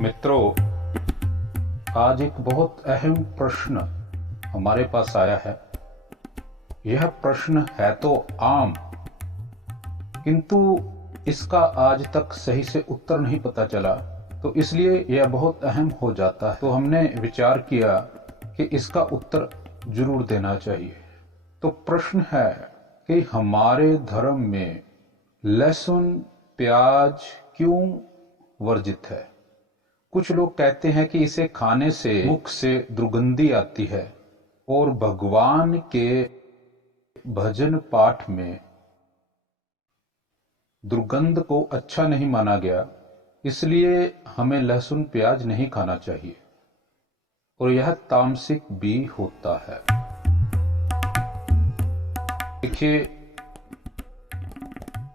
मित्रों, आज एक बहुत अहम प्रश्न हमारे पास आया है। यह प्रश्न है तो आम, किंतु इसका आज तक सही से उत्तर नहीं पता चला, तो इसलिए यह बहुत अहम हो जाता है। तो हमने विचार किया कि इसका उत्तर जरूर देना चाहिए। तो प्रश्न है कि हमारे धर्म में लहसुन प्याज क्यों वर्जित है। कुछ लोग कहते हैं कि इसे खाने से मुख से दुर्गंधी आती है और भगवान के भजन पाठ में दुर्गंध को अच्छा नहीं माना गया, इसलिए हमें लहसुन प्याज नहीं खाना चाहिए, और यह तामसिक भी होता है। देखिए,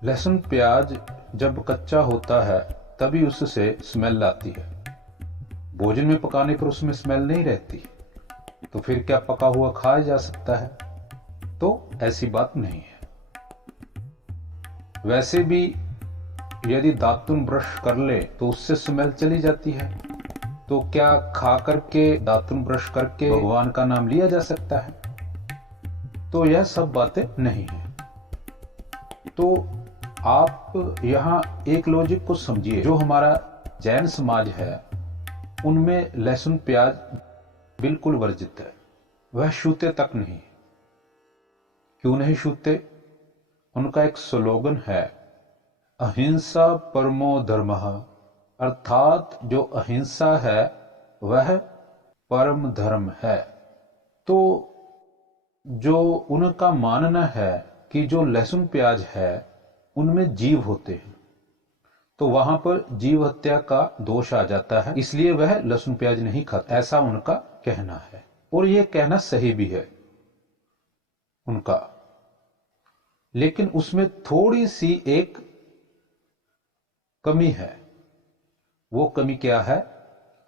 लहसुन प्याज जब कच्चा होता है तभी उससे स्मेल आती है। भोजन में पकाने पर उसमें स्मेल नहीं रहती, तो फिर क्या पका हुआ खाया जा सकता है? तो ऐसी बात नहीं है। वैसे भी यदि दातुन ब्रश कर ले तो उससे स्मेल चली जाती है, तो क्या खा करके दातुन ब्रश करके भगवान का नाम लिया जा सकता है? तो यह सब बातें नहीं है। तो आप यहां एक लॉजिक को समझिए। जो हमारा जैन समाज है उनमें लहसुन प्याज बिल्कुल वर्जित है, वह छूते तक नहीं। क्यों नहीं छूते? उनका एक स्लोगन है, अहिंसा परमो धर्मः, अर्थात जो अहिंसा है वह परम धर्म है। तो जो उनका मानना है कि जो लहसुन प्याज है उनमें जीव होते हैं, तो वहां पर जीव हत्या का दोष आ जाता है, इसलिए वह लहसुन प्याज नहीं खाता, ऐसा उनका कहना है। और यह कहना सही भी है उनका, लेकिन उसमें थोड़ी सी एक कमी है। वो कमी क्या है,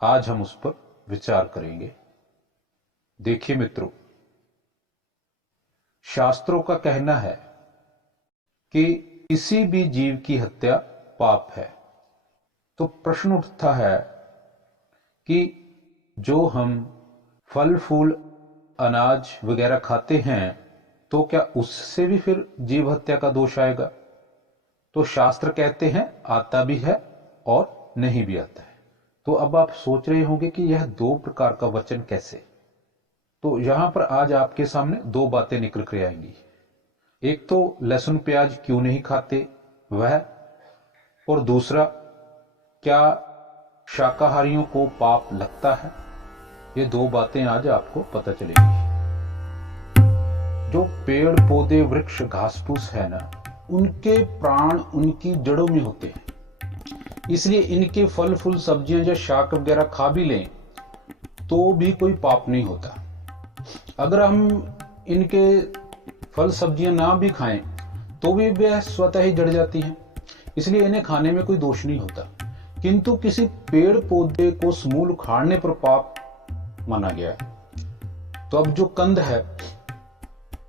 आज हम उस पर विचार करेंगे। देखिए मित्रों, शास्त्रों का कहना है कि किसी भी जीव की हत्या पाप है। तो प्रश्न उठता है कि जो हम फल फूल अनाज वगैरह खाते हैं, तो क्या उससे भी फिर जीव हत्या का दोष आएगा? तो शास्त्र कहते हैं आता भी है और नहीं भी आता है। तो अब आप सोच रहे होंगे कि यह दो प्रकार का वचन कैसे? तो यहां पर आज आपके सामने दो बातें निकल कर आएंगी। एक तो लहसुन प्याज क्यों नहीं खाते वह, और दूसरा क्या शाकाहारियों को पाप लगता है। ये दो बातें आज आपको पता चलेंगी। जो पेड़ पौधे वृक्ष घास फूस है ना, उनके प्राण उनकी जड़ों में होते हैं, इसलिए इनके फल फूल सब्जियां या शाक वगैरह खा भी लें तो भी कोई पाप नहीं होता। अगर हम इनके फल सब्जियां ना भी खाएं तो भी वह स्वतः ही जड़ जाती हैं, इसलिए इन्हें खाने में कोई दोष नहीं होता। किंतु किसी पेड़ पौधे को समूल उखाड़ने पर पाप माना गया है। तो अब जो कंद है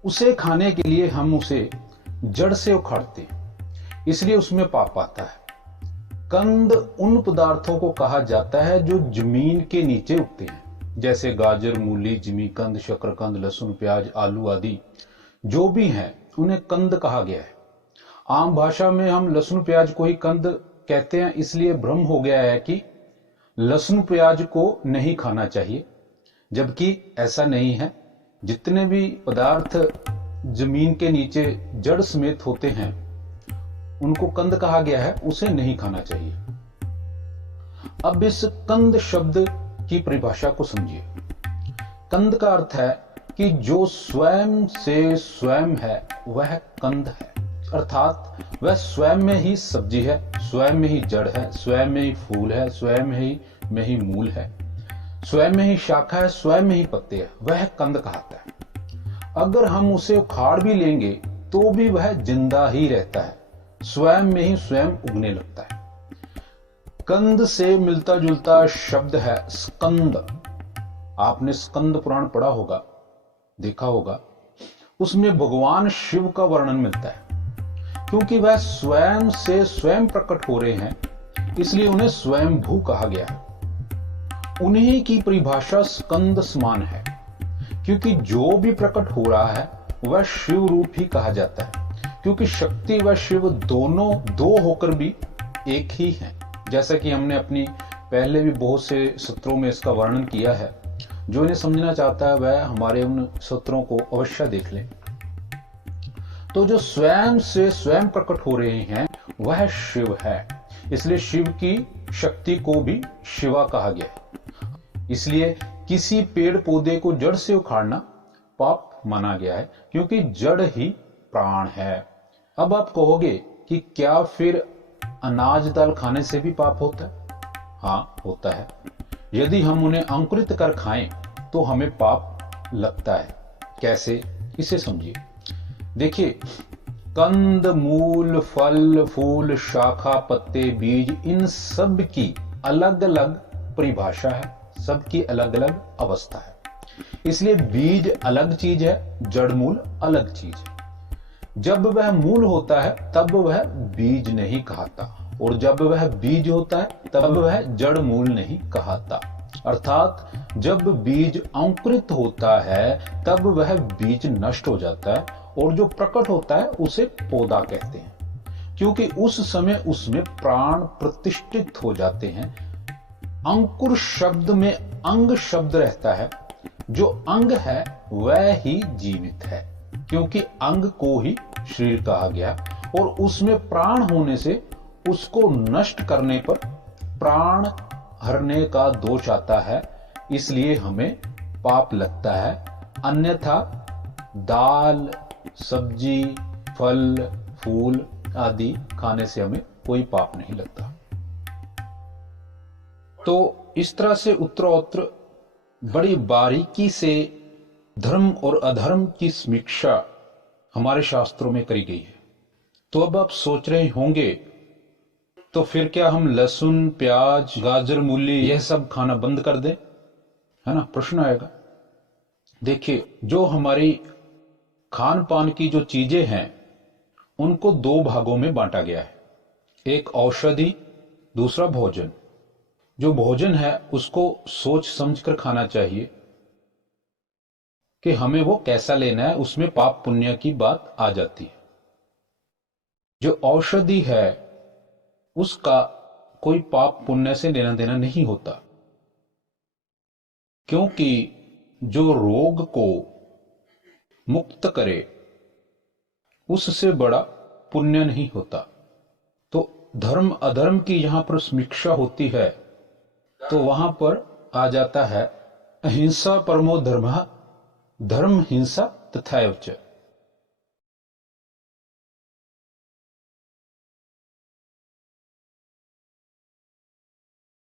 उसे खाने के लिए हम उसे जड़ से उखाड़ते हैं, इसलिए उसमें पाप आता है। कंद उन पदार्थों को कहा जाता है जो जमीन के नीचे उगते हैं, जैसे गाजर, मूली, जिमीकंद, शकरकंद, लहसुन प्याज, आलू आदि जो भी हैं उन्हें कंद कहा गया है। आम भाषा में हम लहसुन प्याज को ही कंद कहते हैं, इसलिए भ्रम हो गया है कि लहसुन प्याज को नहीं खाना चाहिए, जबकि ऐसा नहीं है। जितने भी पदार्थ जमीन के नीचे जड़ समेत होते हैं उनको कंद कहा गया है, उसे नहीं खाना चाहिए। अब इस कंद शब्द की परिभाषा को समझिए। कंद का अर्थ है कि जो स्वयं से स्वयं है वह कंद है, अर्थात वह स्वयं में ही सब्जी है, स्वयं में ही जड़ है, स्वयं में ही फूल है, स्वयं में ही मूल है, स्वयं में ही शाखा है, स्वयं में ही पत्ते है, वह कंद कहलाता है। अगर हम उसे उखाड़ भी लेंगे तो भी वह जिंदा ही रहता है, स्वयं में ही स्वयं उगने लगता है। कंद से मिलता जुलता शब्द है स्कंद। आपने स्कंद पुराण पढ़ा होगा, देखा होगा। उसमें भगवान शिव का वर्णन मिलता है। क्योंकि वह स्वयं से स्वयं प्रकट हो रहे हैं, इसलिए उन्हें स्वयंभू कहा गया है। उन्हीं की परिभाषा स्कंद समान है, क्योंकि जो भी प्रकट हो रहा है वह शिव रूप ही कहा जाता है, क्योंकि शक्ति व शिव दोनों दो होकर भी एक ही हैं। जैसा कि हमने अपनी पहले भी बहुत से सत्रों में इसका वर्णन किया है। जो इन्हें समझना चाहता है वह हमारे उन सत्रों को अवश्य देख लें। तो जो स्वयं से स्वयं प्रकट हो रहे हैं वह शिव है, इसलिए शिव की शक्ति को भी शिवा कहा गया है। इसलिए किसी पेड़ पौधे को जड़ से उखाड़ना पाप माना गया है, क्योंकि जड़ ही प्राण है। अब आप कहोगे कि क्या फिर अनाज दाल खाने से भी पाप होता है? हाँ, होता है। यदि हम उन्हें अंकुरित कर खाएं तो हमें पाप लगता है। कैसे, इसे समझिए। देखिए, कंद, मूल, फल, फूल, शाखा, पत्ते, बीज, इन सब की अलग अलग परिभाषा है, सबकी अलग अलग अवस्था है। इसलिए बीज अलग चीज है, जड़ मूल अलग चीज है। जब वह मूल होता है तब वह बीज नहीं कहता, और जब वह बीज होता है तब वह जड़ मूल नहीं कहता। अर्थात जब बीज अंकुरित होता है तब वह बीज नष्ट हो जाता है, और जो प्रकट होता है उसे पौधा कहते हैं, क्योंकि उस समय उसमें प्राण प्रतिष्ठित हो जाते हैं। अंकुर शब्द में अंग शब्द रहता है। जो अंग है वह ही जीवित है, क्योंकि अंग को ही शरीर कहा गया, और उसमें प्राण होने से उसको नष्ट करने पर प्राण हरने का दोष आता है, इसलिए हमें पाप लगता है। अन्यथा दाल, सब्जी, फल, फूल आदि खाने से हमें कोई पाप नहीं लगता। तो इस तरह से उत्तरोत्तर बड़ी बारीकी से धर्म और अधर्म की समीक्षा हमारे शास्त्रों में करी गई है। तो अब आप सोच रहे होंगे, तो फिर क्या हम लहसुन, प्याज, गाजर, मूली यह सब खाना बंद कर दें? है ना, प्रश्न आएगा। देखिए, जो हमारी खान पान की जो चीजें हैं उनको दो भागों में बांटा गया है। एक औषधि, दूसरा भोजन। जो भोजन है उसको सोच समझ कर खाना चाहिए कि हमें वो कैसा लेना है, उसमें पाप पुण्य की बात आ जाती है। जो औषधि है उसका कोई पाप पुण्य से लेना देना नहीं होता, क्योंकि जो रोग को मुक्त करे उससे बड़ा पुण्य नहीं होता। तो धर्म अधर्म की यहां पर समीक्षा होती है तो वहां पर आ जाता है अहिंसा परमो धर्मः, धर्म हिंसा तथैव च।